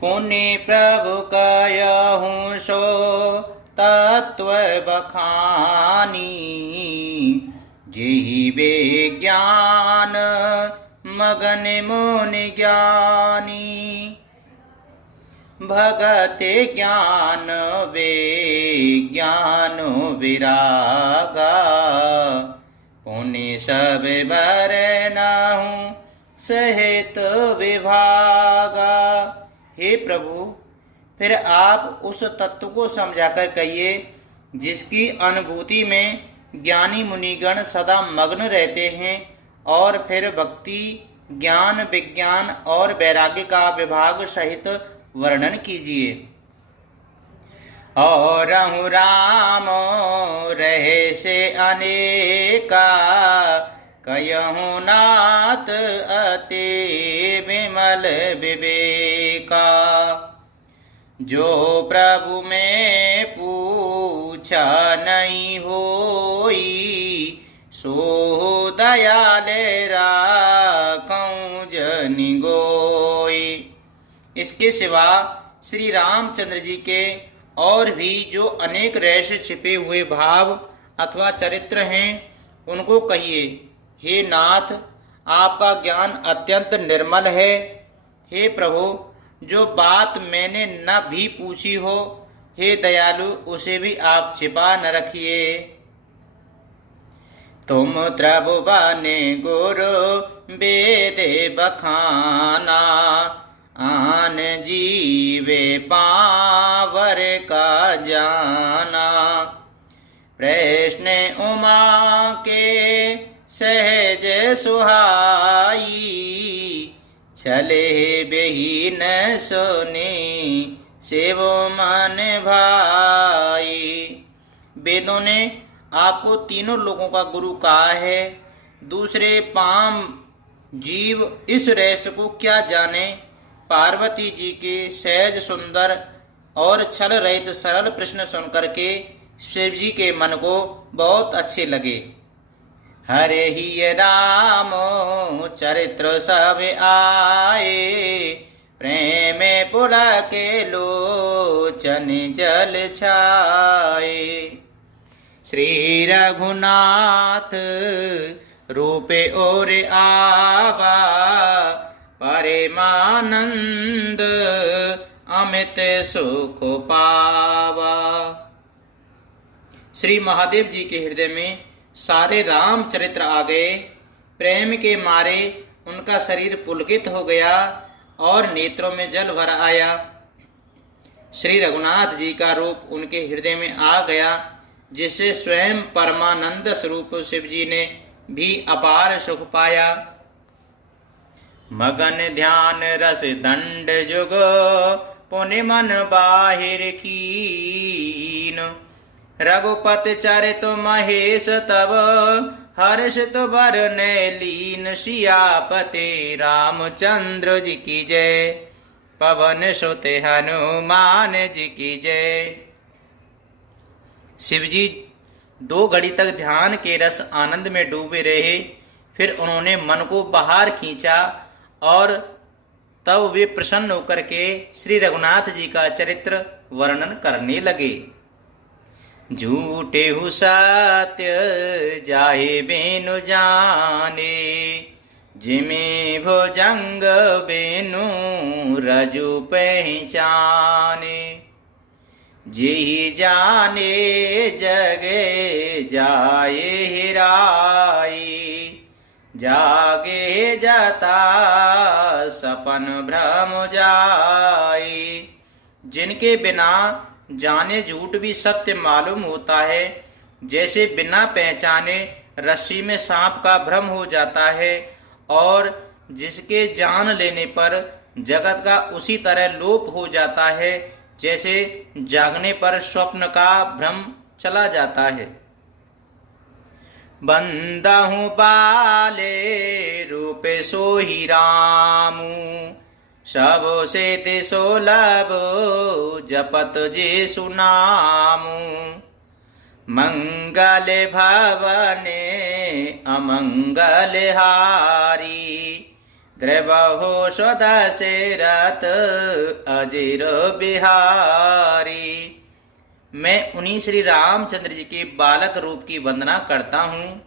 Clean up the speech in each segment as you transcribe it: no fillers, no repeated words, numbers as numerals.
पुण्य प्रभु कहूँ सो तत्व बखानी, जेहि विज्ञान मगन मुनि ज्ञानी। भगत ज्ञान विज्ञान विरागा, पुण्य सब बरनहुँ सहित विभागा। हे प्रभु, फिर आप उस तत्व को समझाकर कहिए जिसकी अनुभूति में ज्ञानी मुनिगण सदा मग्न रहते हैं, और फिर भक्ति ज्ञान विज्ञान और वैराग्य का विभाग सहित वर्णन कीजिए। और राम रहे से अनेका, कयहु नाथ अति विमल विवेका। जो प्रभु में पूछा नहीं होई, सो दयाल राखऊं जनि गोई। इसके सिवा श्री रामचंद्र जी के और भी जो अनेक रहस्य छिपे हुए भाव अथवा चरित्र हैं, उनको कहिए। हे नाथ, आपका ज्ञान अत्यंत निर्मल है। हे प्रभु, जो बात मैंने न भी पूछी हो, हे दयालु, उसे भी आप छिपा न रखिए। तुम त्रिभुवन गुरु वेद बखाना, आन जीवे पावर का जाना। प्रश्न उमा के सहज सुहाई, चले बेहीन सोने सेवो मन भाई। वेदों ने आपको तीनों लोगों का गुरु कहा है। दूसरे पाम जीव इस रहस्य को क्या जाने। पार्वती जी के सहज सुंदर और छल रहित सरल प्रश्न सुनकर के शिव जी के मन को बहुत अच्छे लगे। हरे ही राम चरित्र सब आए, प्रेम पुलके लोचन जल छाए। श्री रघुनाथ रूपे और आवा, परमानंद अमित सुख पावा। श्री महादेव जी के हृदय में सारे राम चरित्र आ गए। प्रेम के मारे उनका शरीर पुलकित हो गया और नेत्रों में जल भर आया। श्री रघुनाथ जी का रूप उनके हृदय में आ गया, जिससे स्वयं परमानंद स्वरूप शिव जी ने भी अपार सुख पाया। मगन ध्यान रस दंड जुग, पुनि मन बाहिर कीन। रघुपति चरित महेश तब, हर्षित बरने लीन। सियापति रामचंद्र जी की जय, पवन सुत हनुमान जी की जय। शिवजी 2 घड़ी तक ध्यान के रस आनंद में डूबे रहे। फिर उन्होंने मन को बाहर खींचा और तब वे प्रसन्न होकर के श्री रघुनाथ जी का चरित्र वर्णन करने लगे। झूठे हु सत्य जाहे बेनु जाने, जिमे भुजंग बेनु रजु पहचाने। जी जाने जगे जाए हिराई, जागे जाता सपन भ्रम जाई। जिनके बिना जाने झूठ भी सत्य मालूम होता है, जैसे बिना पहचाने रस्सी में सांप का भ्रम हो जाता है, और जिसके जान लेने पर जगत का उसी तरह लोप हो जाता है, जैसे जागने पर स्वप्न का भ्रम चला जाता है। बंदहु बाले रूपे सोहि रामू, सबो से तिसो लबो जपत जे सुनामू। मंगल भवने अमंगल हारी, द्रवहो स्वदशरथ अजिर बिहारी। मैं उन्हीं श्री रामचंद्र जी के बालक रूप की वंदना करता हूँ,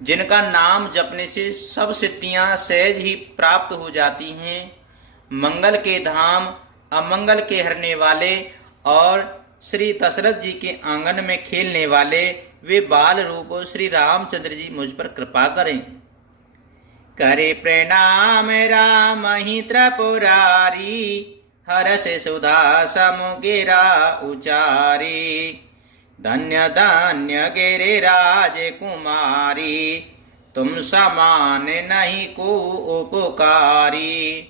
जिनका नाम जपने से सब सिद्धियां सहज ही प्राप्त हो जाती हैं। मंगल के धाम, अमंगल के हरने वाले और श्री दशरथ जी के आंगन में खेलने वाले वे बाल रूप श्री रामचंद्र जी मुझ पर कृपा करें। करे प्रणाम राम ही त्रिपुरारी, हरष सुधा समुगिरा उचारी। धन्य धन्य गिरि राजकुमारी, तुम समान नहीं को उपकारी।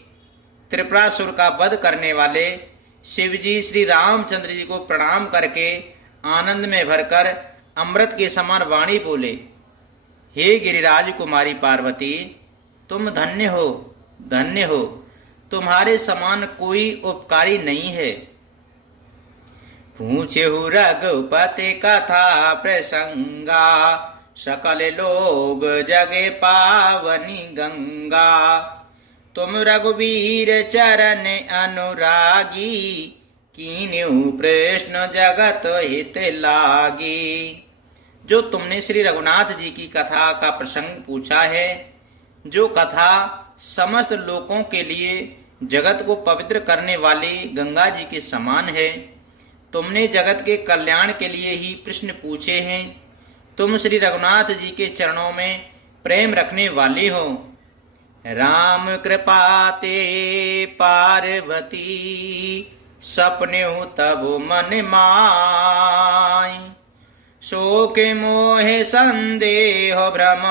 त्रिपुरासुर का वध करने वाले शिव जी श्री रामचंद्र जी को प्रणाम करके आनंद में भरकर अमृत के समान वाणी बोले, हे गिरिराज कुमारी पार्वती, तुम धन्य हो, धन्य हो, तुम्हारे समान कोई उपकारी नहीं है। पूछहु रघुपति कथा प्रसंगा, सकल लोग जगे पावनी गंगा। तुम रघुवीर चरण अनुरागी, कीन्यु प्रश्न जगत हित लागी। जो तुमने श्री रघुनाथ जी की कथा का प्रसंग पूछा है, जो कथा समस्त लोगों के लिए जगत को पवित्र करने वाली गंगा जी के समान है, तुमने जगत के कल्याण के लिए ही प्रश्न पूछे हैं। तुम श्री रघुनाथ जी के चरणों में प्रेम रखने वाली हो। राम कृपा ते पार्वती, सपने तब मन माय। शोक मोह संदेह भ्रम,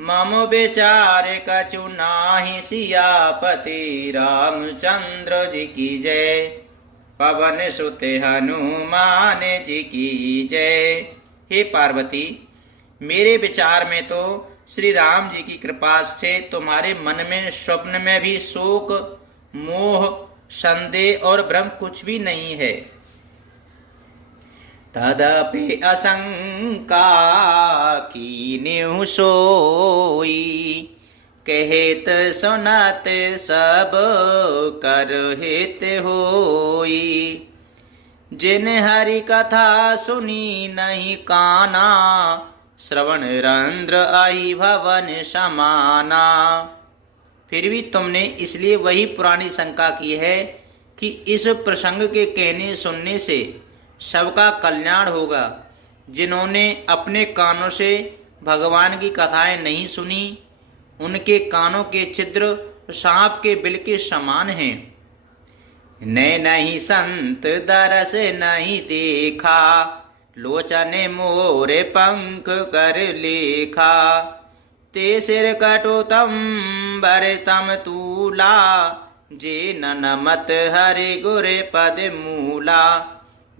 मम विचार कछु नाहि। सियापति रामचंद्र जी की जय, पवन सुत हनुमान जी की जय। हे पार्वती, मेरे विचार में तो श्री राम जी की कृपा से तुम्हारे मन में स्वप्न में भी शोक, मोह, संदेह और भ्रम कुछ भी नहीं है। तदपि आशंका कीन्यु सोई, कहत सुनत सब कर हित होई। जिन हरि कथा सुनी नहीं काना, श्रवण रंध्र आई भवन समाना। फिर भी तुमने इसलिए वही पुरानी शंका की है कि इस प्रसंग के कहने सुनने से सबका कल्याण होगा। जिन्होंने अपने कानों से भगवान की कथाएं नहीं सुनी, उनके कानों के छिद्र सांप के बिल के समान हैं। ने नहीं संत दरस नहीं देखा, लोचने मोरे पंख कर लेखा। ते सिर कटोतम बरतम तूला, जे नमत हरि गुरे पद मूला।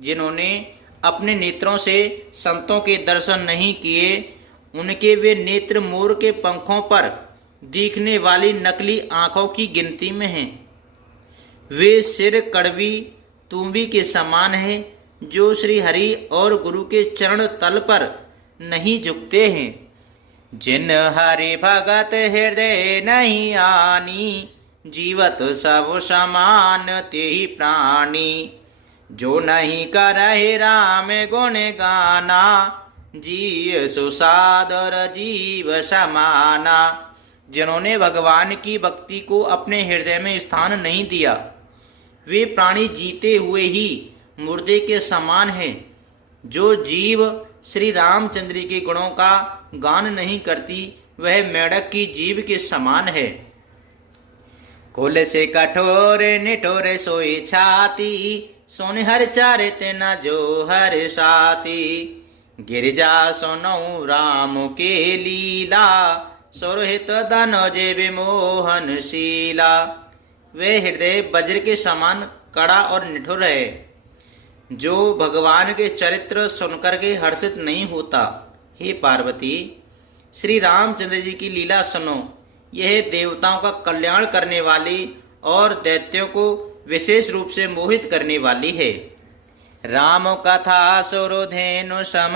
जिन्होंने अपने नेत्रों से संतों के दर्शन नहीं किए, उनके वे नेत्र मोर के पंखों पर दिखने वाली नकली आंखों की गिनती में हैं। वे सिर कड़वी तुम्बी के समान हैं, जो श्री हरि और गुरु के चरण तल पर नहीं झुकते हैं। जिन हरि भगत हृदय नहीं आनी, जीवत सब समान तेहि प्राणी। जो नहीं करहि राम गुण गाना, जी सुसादर जीव समाना। जिन्होंने भगवान की भक्ति को अपने हृदय में स्थान नहीं दिया, वे प्राणी जीते हुए ही मुर्दे के समान हैं। जो जीव श्री रामचंद्र के गुणों का गान नहीं करती, वह मेढक की जीव के समान है। कुल से कठोर निठोर सोई छाती, सुन हर चारित न जो हर साती। गिरजा सुनऊ राम के लीला, सुरहित धनोजे विमोहन शीला। वे हृदय वज्र के समान कड़ा और निठुर है। जो भगवान के चरित्र सुनकर के हर्षित नहीं होता। हे पार्वती, श्री रामचंद्र जी की लीला सुनो। यह देवताओं का कल्याण करने वाली और दैत्यों को विशेष रूप से मोहित करने वाली है। राम कथा सुरधेनु सम,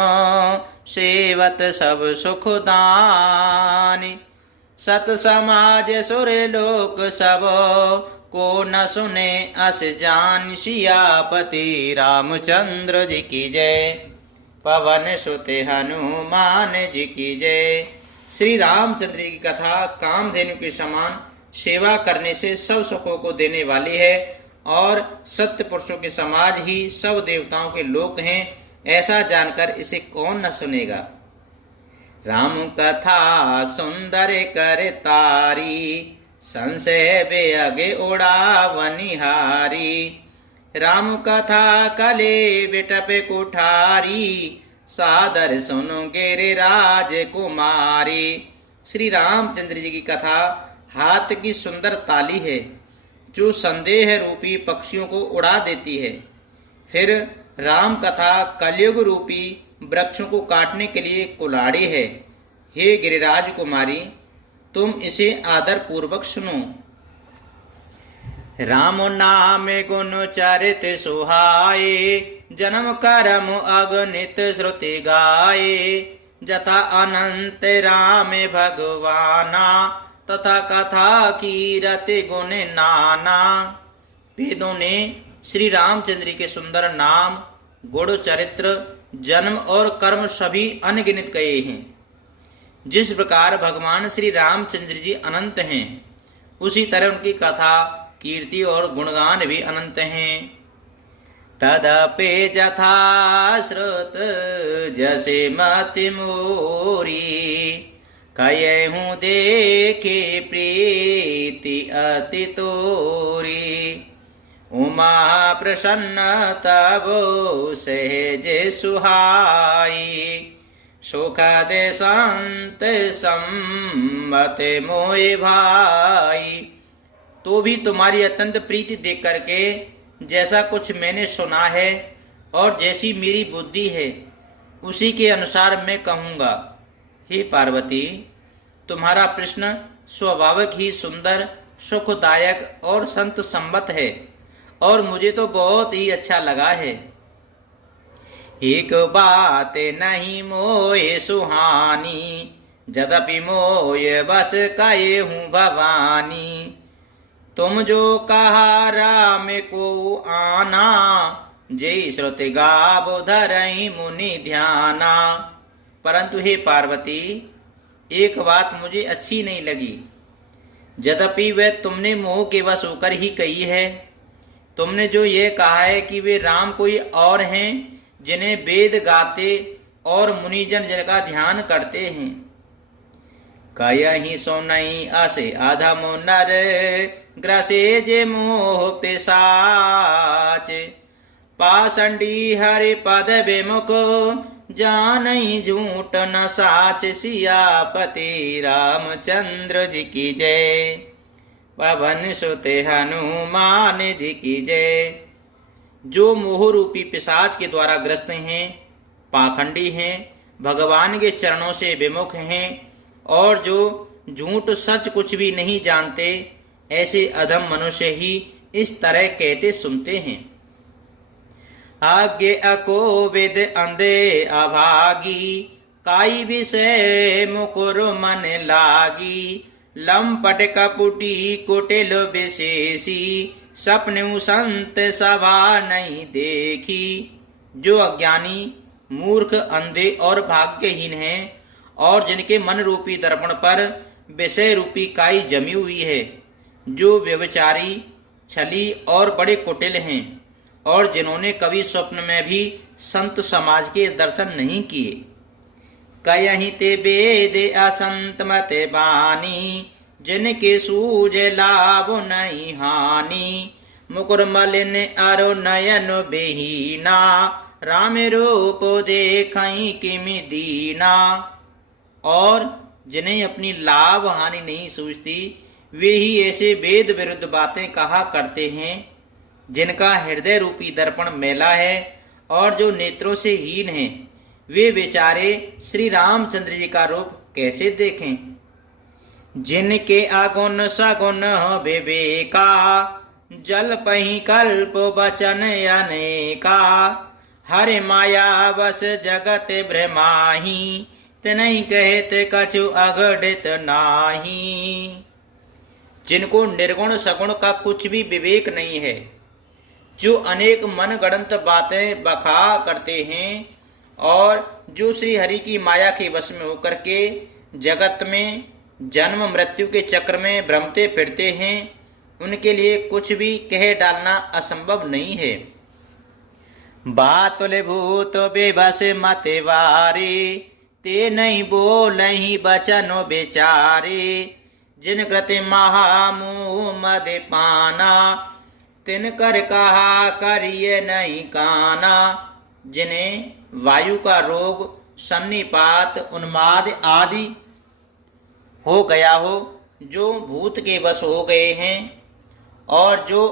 सेवत सब सुखदानी। सत समाज सुर लोक सब, को न सुने अस जान। सियापति रामचंद्र जी की जय, पवन सुत हनुमान जी की जय। श्री रामचंद्र की कथा कामधेनु के समान सेवा करने से सब सुखों को देने वाली है, और सत्य पुरुषों के समाज ही सब देवताओं के लोक हैं, ऐसा जानकर इसे कौन न सुनेगा। राम कथा सुंदर कर तारी, संशय बेअगे उड़ावनिहारी। राम कथा कले बिटप कुठारी, सादर सुनो गिर राजकुमारी। श्री रामचंद्र जी की कथा हाथ की सुंदर ताली है, जो संदेह रूपी पक्षियों को उड़ा देती है। फिर राम कथा कलयुग रूपी वृक्षों को काटने के लिए कुल्हाड़ी है। हे गिरिराज कुमारी, तुम इसे आदर पूर्वक सुनो। राम नाम गुण चरित सुहाए, जन्म कर्म अगणित श्रुति गाए। जथा अनंत राम भगवाना, तथा कथा कीरति गुण नाना। वेदों ने श्री रामचंद्र के सुंदर नाम, गुण, चरित्र, जन्म और कर्म सभी अनगिनत कहे हैं। जिस प्रकार भगवान श्री रामचंद्र जी अनंत हैं, उसी तरह उनकी कथा, कीर्ति और गुणगान भी अनंत हैं। तदपि जथा श्रुत जसे मति मोरी, कयहूँ देखे प्रीति अति तोरी। उमा प्रसन्न तब सहज सुहाई, सुखद संत सम्मत मोए भाई। तो भी तुम्हारी अत्यंत प्रीति देख करके जैसा कुछ मैंने सुना है और जैसी मेरी बुद्धि है, उसी के अनुसार मैं कहूँगा। हे पार्वती, तुम्हारा प्रश्न स्वाभाविक ही सुंदर, सुखदायक और संत सम्मत है, और मुझे तो बहुत ही अच्छा लगा है। एक बात नहीं मोए सुहानी, यद्यपि मोए बस कहे हूँ भवानी। तुम जो कहा राम को आना, जय श्रुति गावो धरई मुनि ध्याना। परंतु हे पार्वती, एक बात मुझे अच्छी नहीं लगी। यद्यपि वह तुमने मोह के वश होकर ही कही है। तुमने जो ये कहा है कि वे राम कोई और हैं, जिन्हें वेद गाते और मुनिजन जिनका ध्यान करते हैं। कयहि सुनई असे अधम नर, ग्रसे जे मोह पिशाच। पाषंडी हरि पद विमुख, जानई झूठ न साच। सियापति रामचंद्र जी की जय, पवन सुत हनुमान जी की जय। जो मोह रूपी पिशाच के द्वारा ग्रस्त हैं, पाखंडी हैं, भगवान के चरणों से विमुख हैं, और जो झूठ सच कुछ भी नहीं जानते, ऐसे अधम मनुष्य ही इस तरह कहते सुनते हैं। आज्ञे अकोविद अंधे अभागी, काई विषय मुकुर मन लागी। लंपट कपुटी कुटिल विशेषी, सपने संत सभा नहीं देखी। जो अज्ञानी, मूर्ख, अंधे और भाग्यहीन हैं, और जिनके मन रूपी दर्पण पर विषय रूपी काई जमी हुई है। जो व्यभिचारी, छली और बड़े कुटिल हैं, और जिन्होंने कभी स्वप्न में भी संत समाज के दर्शन नहीं किए। कयहि ते वेद असंत मत बानी, जिनके सूझ लाभ नहीं हानि। मुकुर मलिन अरु नयन बेहीना, राम रूप देखई किमि दीना। और जिन्हें अपनी लाभ हानि नहीं सूझती, वे ही ऐसे वेद विरुद्ध बातें कहा करते हैं, जिनका हृदय रूपी दर्पण मैला है और जो नेत्रों से हीन है। वे बेचारे श्री रामचंद्र जी का रूप कैसे देखें। जिनके अगुण सगुण विवेका, जल पही कल्प बचन अनेका। हरि माया बस जगत भ्रमाही, तिनहि कहत कछु अघटित नाही। जिनको निर्गुण सगुण का कुछ भी विवेक नहीं है, जो अनेक मनगढ़ंत बातें बखा करते हैं और जो श्री हरि की माया के वश में होकर के जगत में जन्म मृत्यु के चक्र में भ्रमते फिरते हैं, उनके लिए कुछ भी कह डालना असंभव नहीं है। बातुल भूत बेबस मते वारी, ते नहीं बोलहि बचनो बेचारे। जिन कृति महामोह मद पाना, तिन कर कहा करिए नहीं काना। जिन्हें वायु का रोग, सन्निपात, उन्माद आदि हो गया हो, जो भूत के वश हो गए हैं और जो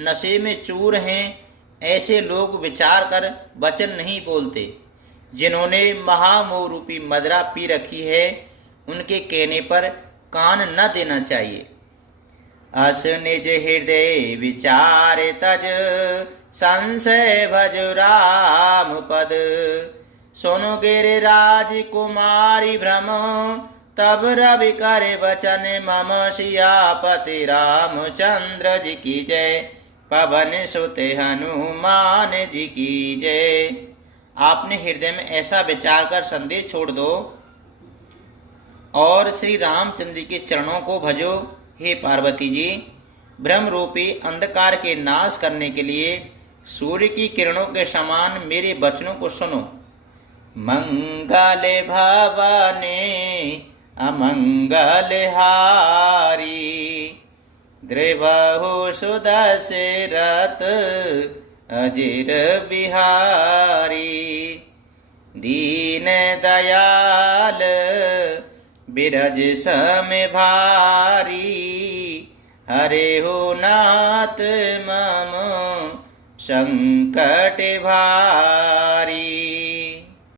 नशे में चूर हैं, ऐसे लोग विचार कर वचन नहीं बोलते। जिन्होंने महामोह रूपी मदिरा पी रखी है, उनके कहने पर कान न देना चाहिए। अस निज हृदय विचार तज, संशय भज राम पद। सोनो गिरिराज कुमारी भ्रम, तब रवि करे वचन मम। सियापति रामचंद्र जी की जय, पवन सुत हनुमान जी की जय। आपने हृदय में ऐसा विचार कर संदेश छोड़ दो और श्री रामचंद्र जी के चरणों को भजो। हे पार्वती जी, भ्रम रूपी अंधकार के नाश करने के लिए सूर्य की किरणों के समान मेरे वचनों को सुनो। मंगल भवने अमंगल हारी, द्रिवहु सुदशरथ अजिर बिहारी। दीन दयाल बिरज सम भारी, हरे हो नाथ मम संकट भारी।